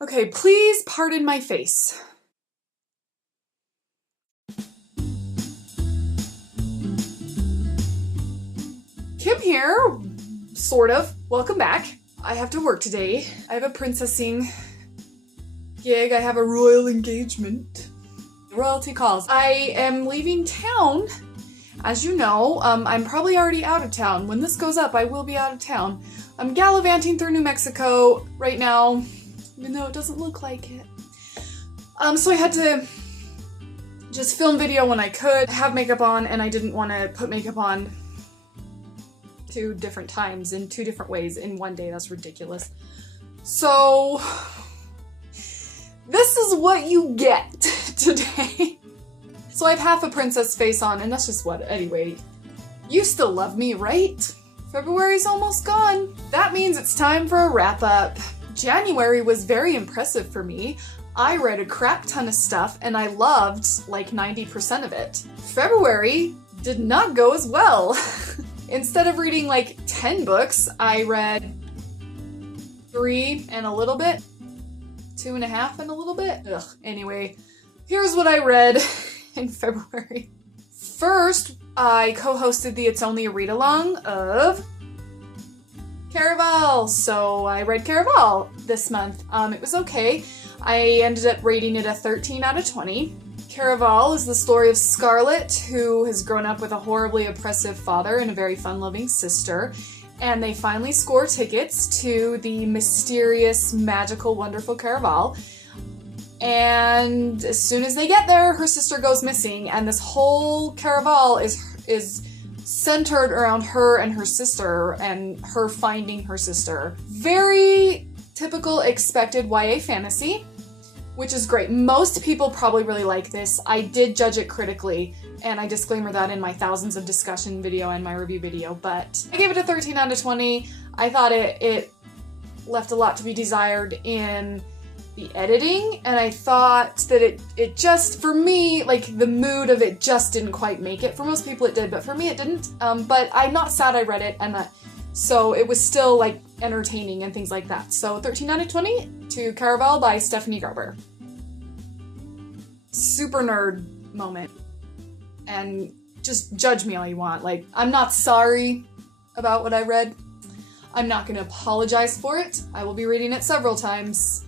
Okay, please pardon my face. Kim here, sort of. Welcome back. I have to work today. I have a princessing gig. I have a royal engagement. Royalty calls. I am leaving town. As you know, I'm probably already out of town. When this goes up, I will be out of town. I'm gallivanting through New Mexico right now, even though it doesn't look like it. So I had to just film video when I could, have makeup on, and I didn't want to put makeup on 2 different times in 2 different ways in one day. That's ridiculous. So this is what you get today. So I have half a princess face on, and that's just what, anyway. You still love me, right? February's almost gone. That means it's time for a wrap up. January was very impressive for me. I read a crap ton of stuff and I loved like 90% of it. February did not go as well. Instead of reading like 10 books, I read 3 and a little bit, 2.5 and a little bit. Ugh. Anyway, here's what I read in February. First, I co-hosted the It's Only a Read-Along of Curveball. So I read Curveball this month. It was okay. I ended up rating it a 13 out of 20. Curveball is the story of Scarlett, who has grown up with a horribly oppressive father and a very fun-loving sister, and they finally score tickets to the mysterious, magical, wonderful Curveball. And as soon as they get there, her sister goes missing, and this whole Curveball is centered around her and her sister, and her finding her sister. Very typical expected YA fantasy, which is great. Most people probably really like this. I did judge it critically, and I disclaimer that in my thousands of discussion video and my review video, but I gave it a 13 out of 20. I thought it left a lot to be desired in the editing, and I thought that it just, for me, like the mood of it just didn't quite make it. For most people it did, but for me it didn't. But I'm not sad I read it, and so it was still like entertaining and things like that. So 13 out of 20 to Curveball by Stephanie Garber. Super nerd moment. And just judge me all you want. Like, I'm not sorry about what I read. I'm not gonna apologize for it. I will be reading it several times.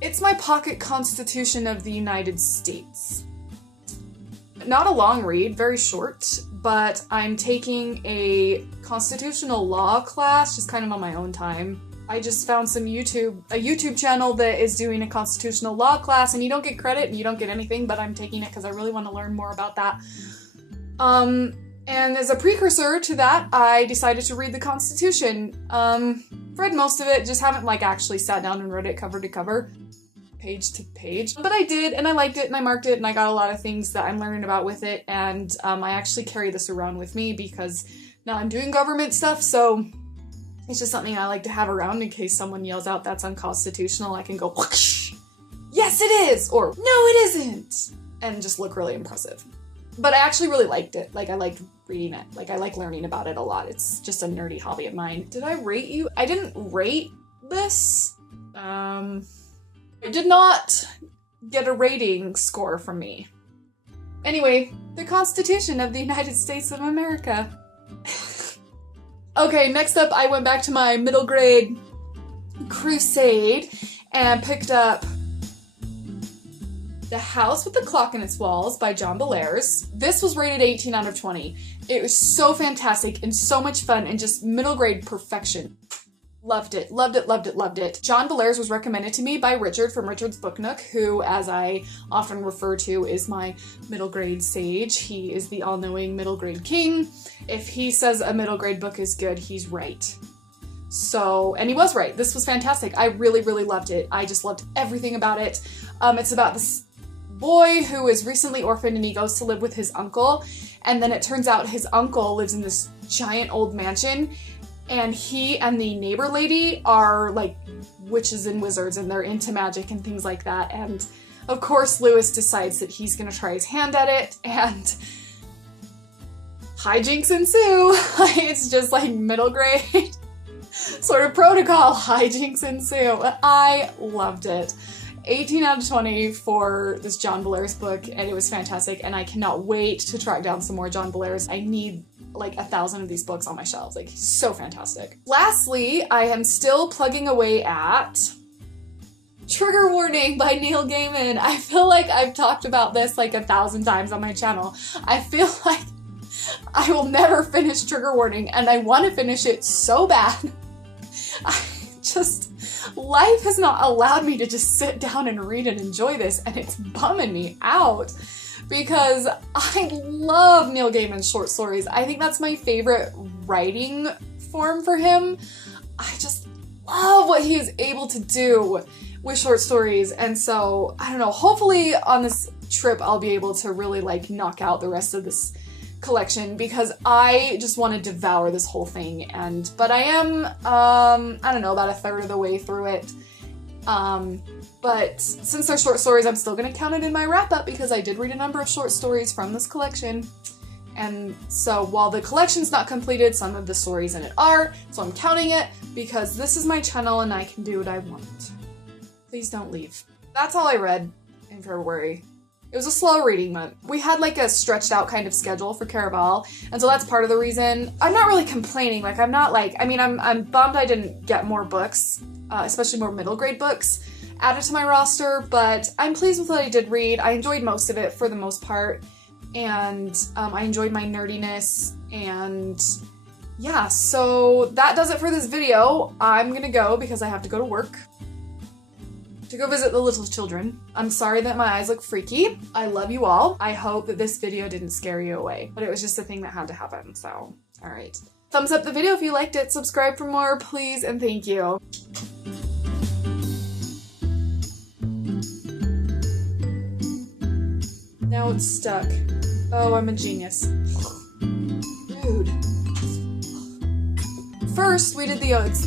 It's my pocket Constitution of the United States. Not a long read, very short, but I'm taking a constitutional law class just kind of on my own time. I just found a YouTube channel that is doing a constitutional law class, and you don't get credit and you don't get anything, but I'm taking it because I really want to learn more about that. And as a precursor to that, I decided to read the Constitution. Read most of it, just haven't like actually sat down and read it cover to cover, page to page. But I did, and I liked it, and I marked it, and I got a lot of things that I'm learning about with it, and I actually carry this around with me because now I'm doing government stuff, so it's just something I like to have around in case someone yells out that's unconstitutional. I can go, whoosh, yes it is, or no it isn't, and just look really impressive. But I actually really liked it. Like, I liked reading it. Like, I like learning about it a lot. It's just a nerdy hobby of mine. Did I rate you? I didn't rate this. It did not get a rating score from me. Anyway, the Constitution of the United States of America. Okay, next up I went back to my middle grade crusade and picked up The House with the Clock in Its Walls by John Bellairs. This was rated 18 out of 20. It was so fantastic and so much fun and just middle grade perfection. Loved it, loved it, loved it, loved it. John Bellairs was recommended to me by Richard from Richard's Book Nook, who, as I often refer to, is my middle grade sage. He is the all-knowing middle grade king. If he says a middle grade book is good, he's right. So, and he was right. This was fantastic. I really, really loved it. I just loved everything about it. It's about this boy who is recently orphaned and he goes to live with his uncle. And then it turns out his uncle lives in this giant old mansion. And he and the neighbor lady are like witches and wizards, and they're into magic and things like that. And of course, Lewis decides that he's gonna try his hand at it, and hijinks ensue. It's just like middle grade. sort of protocol, hijinks ensue. I loved it. 18 out of 20 for this John Bellairs book, and it was fantastic, and I cannot wait to track down some more John Bellairs. I need like 1,000 of these books on my shelves. Like, so fantastic. Lastly, I am still plugging away at Trigger Warning by Neil Gaiman. I feel like I've talked about this like 1,000 times on my channel. I feel like I will never finish Trigger Warning, and I want to finish it so bad. Life has not allowed me to just sit down and read and enjoy this, and it's bumming me out because I love Neil Gaiman's short stories. I think that's my favorite writing form for him. I just love what he is able to do with short stories, and so, I don't know, hopefully on this trip I'll be able to really like knock out the rest of this collection because I just want to devour this whole thing. But I am, I don't know, about 1/3 of the way through it. But since they're short stories, I'm still going to count it in my wrap-up because I did read a number of short stories from this collection. And so while the collection's not completed, some of the stories in it are, so I'm counting it because this is my channel and I can do what I want. Please don't leave. That's all I read in February. It was a slow reading month. We had like a stretched out kind of schedule for Curveball, and so that's part of the reason. I'm not really complaining, like I'm not like, I mean, I'm bummed I didn't get more books, especially more middle grade books added to my roster, but I'm pleased with what I did read. I enjoyed most of it for the most part, and I enjoyed my nerdiness, and yeah, so that does it for this video. I'm gonna go because I have to go to work to go visit the little children. I'm sorry that my eyes look freaky. I love you all. I hope that this video didn't scare you away, but it was just a thing that had to happen, so all right. Thumbs up the video if you liked it, subscribe for more, please, and thank you. Now it's stuck. Oh, I'm a genius. Rude. First, we did the oats.